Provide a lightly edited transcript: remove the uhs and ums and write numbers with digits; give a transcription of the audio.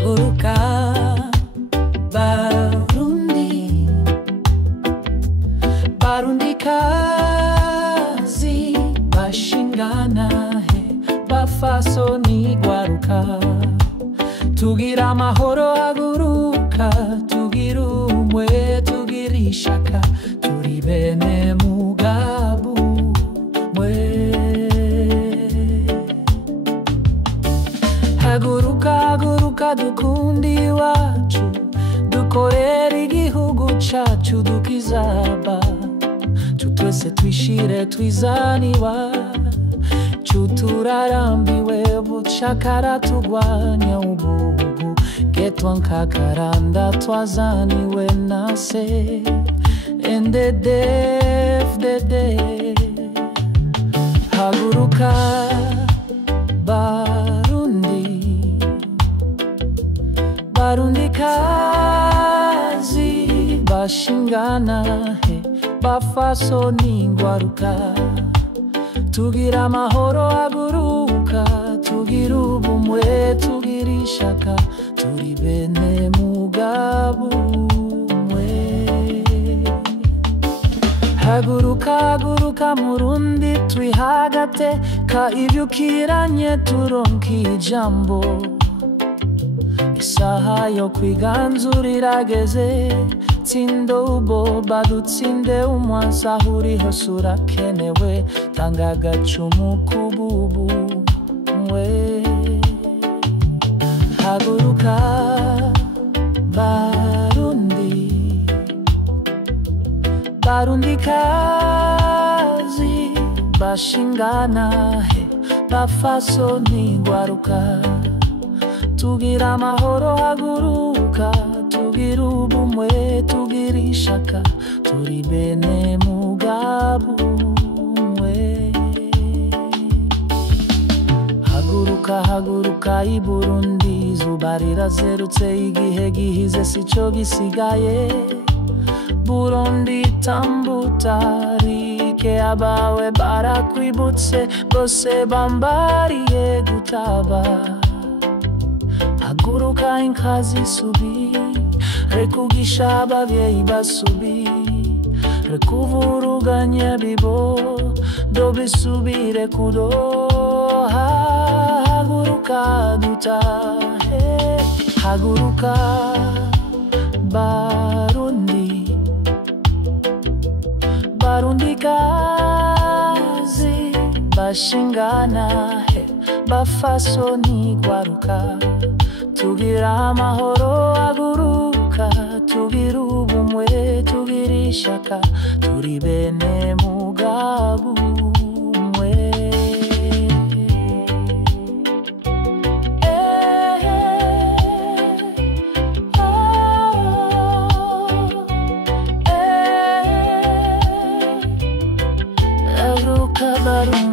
haguruka Barundi, Barundikazi bashingana he bafasoni gwaruka, tugira amahoro haguruka, tugira umwe tugira ishaka, turi bene mugabo umwe. Haguruka haguruka dukundi iwacu, dukorera igihugu cacu dukizaba, twese twishire twizane iwacu, turarambiwe bucakara turwanya ubugu, getwa nkakaranda twazaniwe na se NDD-FDD. Haguruka Barundi, Barundikazi bashingana he bafasoni gwaruka, tugira amahoro haguruka, tugira ubumwe tugira ishaka, turi bene mugabo umwe. Haguruka haguruka Murundi twihagate, ka ivyukiranye turonke ijambo, isaha yo kwiganzura irageze, tsindo uboba dutsinde umwansi, aho uri hose urakenewe, tanga agacumu k'ububu mwe. Haguruka Barundi, Barundikazi bashingana he bafasoni gwaruka, tugira amahoro haguruka, tugira ubumwe tugira ishaka, turi bene mugabo umwe. Haguruka haguruka i Burundi, izuba rirazerutse, igihe gihize sico gisigaye, Burundi tambutarike, abawe barakwibutse, bose bambariye gutaba. Haguruka inkazi subi, rekugisha abavyeyi basubi, rekuvuruganya bibo dobisubire kudoha. Haguruka dutahe, haguruka Barundi, Barundikazi bashingana he bafasoni gwaruka, tugira amahoro haguruka, tugira ubumwe tugira ishaka, turi bene mugabo umwe. Haguruka Barundi.